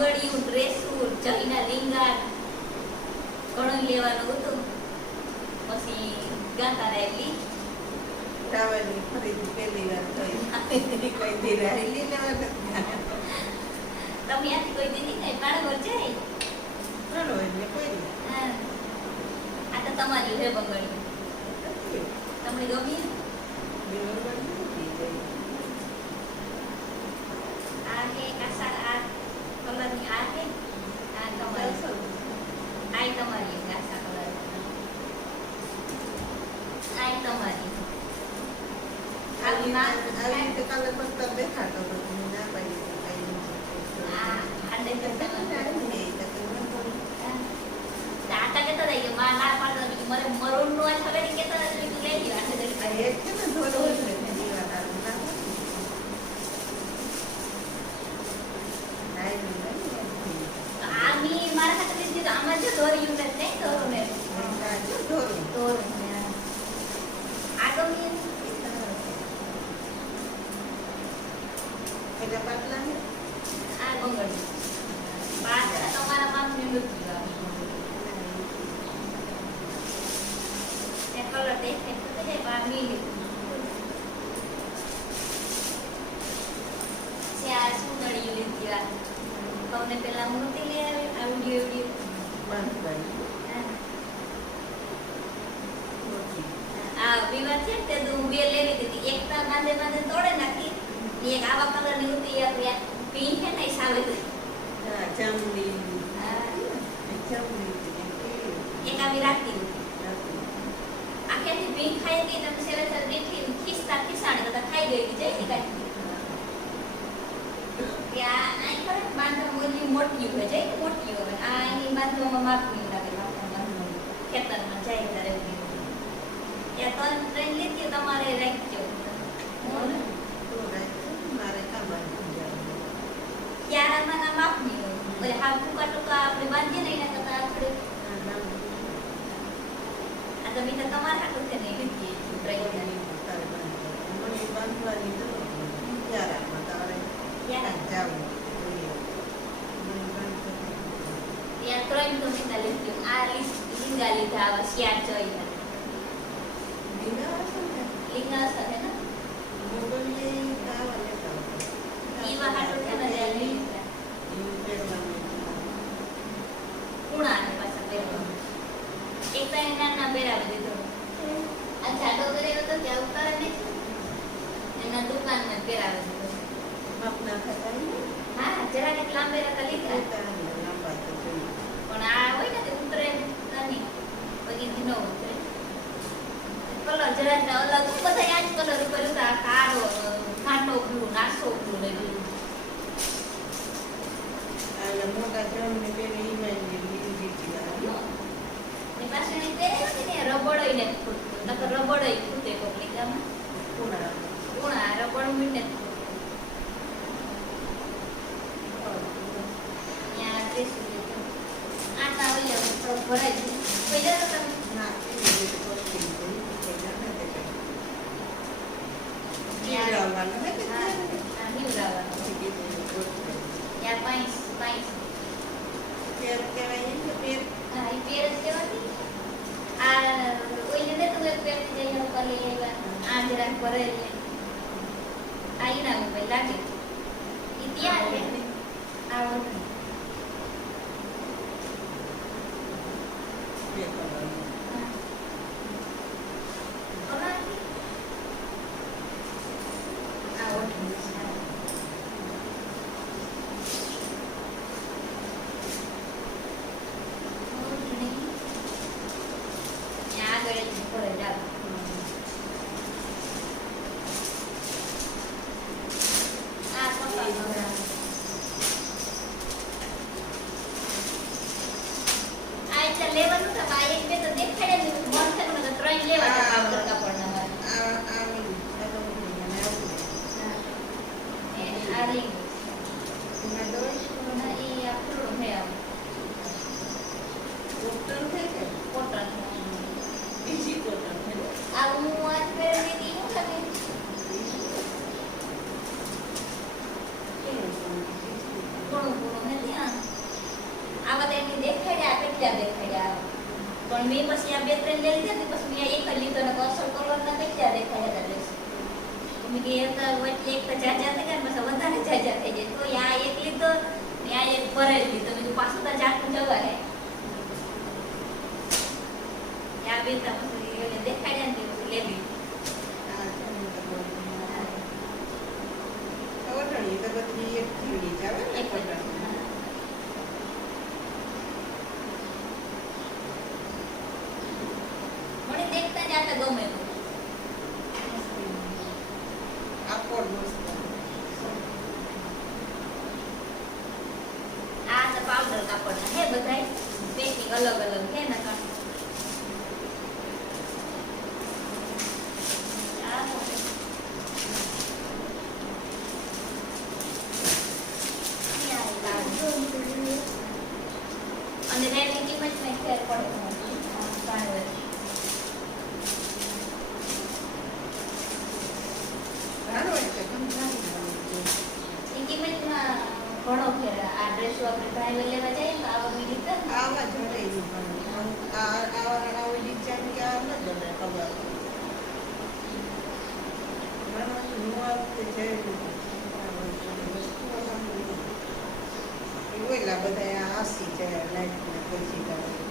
જહીના લીંગા ઘણું લેવાનું હતું. પછી ગાતા રહેલી. ટાવરની ખરીદી પહેલી વાર થઈ. કોઈ દી રાહેલી ને તમે આથી કોઈ દીધી ને પાડો જાય. ચાલો એટલે કોઈ હા. આ તો તમારી છે બંગડી. નથી. તમને ગમી બરોબર નથી. આ કે કાસા આ કલરની આ કે આ તમારી આ ય તમારી કાસા કલર આ ય તમારી આવી આવી રીતે કાલે પત્તર દેખાડતો હતો તમે ના પાડી તો કાંઈ ન આ હતું. આડે તો કરતા કાંઈ નહીં, તો તમે થોડું આટા કેતા રહી કે માં ના પાડો ની મને મરૂનનું આ ખબર કેતા રહી તું લઈ લ્યો આટલે આ કરી એક છે ને ધોળું છે ને દીવાદારું ના હોય. નાયલું નહીં, આ મી મારા હાથે લીધી તો આમાં જો દોર્યું ને નહીં દોરું ને એમ. આ જો ધોળું. દોરું ને આ ગમી પેલા પાટલા ને આ બંગડી પાછળ તમારા માપ ને નૃત્ય તે કલર દેખે તો તે બા મી છે આ સુંદરી લીધી આ તમને પેલા હું નહોતી લઈ આવી આ વીડિયો વીડિયો આ વિવાદ છે તે તો હું બે લઈ હતી એક તો બાંધે બાંધે તોડે નાખી ને એક આવા કલરની હતી આપણે પિંક છે ને સાવે હા, એક આવી રાખી. આખેથી પિંક ખાઈ ગઈ તમે સેરે બેઠી ખિસ્તા ખિસાણી બધા ખાઈ ગઈ જઈ કાંઈ કે આ આ ખરે બાંધવા મોજી મોટી હોય જઈ મોટી હોય આ એની બાંધવામાં માપની લાગે માપમાં બાંધવામાં. ખેતરમાં જાય ત્યારે ત્યાં ત્રણ ટ્રેન લીધી તમારે રાખજો તો રાખજો, મારે કામ બાંધી જવાનું. ક્યારામાં ના માપની હોય એટલે હા ટૂંકા ટૂંકા આપણે બાંધીએ ને એના કરતાં આપણે હા, નામ આ તો મીઠા તમારા હાટું છે ને લીધી ટ્રેન તારે બાંધવાનું. મને બાંધવાની જરૂર નથી. ક્યારામાં તારે ક્યારે જાવું જોઈએ. મને બાંધવાની ત્યાં ત્રણ તો મીઠા લીધી આ લીંગા લીધા આવા હશે ને? લીંગા સાથે ને દુકાનમાં આવા હા જરા ઈવા લીધા છે ને ત્યાં લીધા ઈ પહેરવાનું. કુણા ને પાછા પહેરવા એક તો એને નાના પહેરાવી દીધો આ જાડો કર્યો હતો ત્યાં ઉતારે નહીં એના દુકાનમાં પહેરાવી દીધો માપના થતા ઈ હા જરાક એક લાંબે રકા લીધા લેતા ને લાંબા તો જોઈએ. પણ આ હોય ને તે ઉતરે નહીં પગીથી ન ઉતરે કલર જરાક ને અલગ બધા આ કલર ઉપર હતા કાળો ઘાટો બ્લુ નાસો બ્લુ ને બ્લુ મોટા પહેરે ઈ માંડી લીધી હતી. ને પાછળ રબડ ને ખૂટતું નકર રબડોય ખૂટે કોક લીધામાં પૂણા. રબડ ત્યાં લીધું આટલા હોય તો ભરાઈ ગયું કોઈ જતો તમે ના, એવી રીતે કોસ્ટિંગ કરી. પેલા ના દેખાય. ત્યાં પીવડાવવાનું હે કે હા ત્યારે? હા નીવડાવવાનું પછી બીજું કોસ્ટિંગ. ત્યાં પાઈસ પાઈસ પેર કહેવાય એમ કે પેર? હા એ પેર જ કહેવાતી આ કોઈને ને તું એક પેર જઈને ઉપર લઈ આવ્યા આ જરાક ભરેલી આ ઈના ઉપર લાગે ઈ ત્યાં છે આ ઓઢણી. બે કલરનું. હા. ઓઢણી. આ ઓઢણી છે. ઓઢણી. ત્યાં આગળ જ ભરે જાવ આ કપાળ ભરાય. આ એટલે લેવાનું તો આ એક બે તો દેખાડે ને મન થયું ને ત્રણ લેવા હતા મારે. આ એ એમાં દોષ ગયું. ના, ઈ આ ફૂલડું છે આમ. કોટન છે કે કોટન. બીજી કોટન આ હું આજ? બીજી ઘણું ઘણું નથી આ. આવા કેટલા દેખાડ્યા પણ મેં પછી આ બે ત્રણ લઈ લીધા પછી મેં એક જ લીધો ને અસર કલરના કેટલા દેખાડ્યા હતા ડ્રેસ મેં કે એક એટલે એક તો જાજા થઈ ગયા પછી વધારે જાજા થઈ જાય તો આ એક લીધો ને આ એક ભરાઈ લીધો મેં પાછું તો જાતું જવા હે આ બે તો પછી એને દેખાડ્યા ને પછી લઈ લીધું આ છે ને તો બહુ ઓઢણી તો બધી એક જીવડી જ આવે ને એક જ ઓઢણી. મને આટલે ગમે આ પાવડર કાપડ હે બધાય? પેકિંગ અલગ અલગ હે ને કાં આ તો છે. ન્યાય લાગે. અને રેડની કિંમતમાં ફેર પડે હા, સારું છે. સારું હોય છે પણ સારું હોય છે. કિંમતમાં ઘણો ફેર આ ડ્રેસો આપણે ભાઈ લેવા જઈએ ને તો આવા બી રીતે આવા જોડે. આમ આવી ડિઝાઇન કે આ ન જોડે ખબર ના, ના, બધા આસી છે લાઈટ ને પછી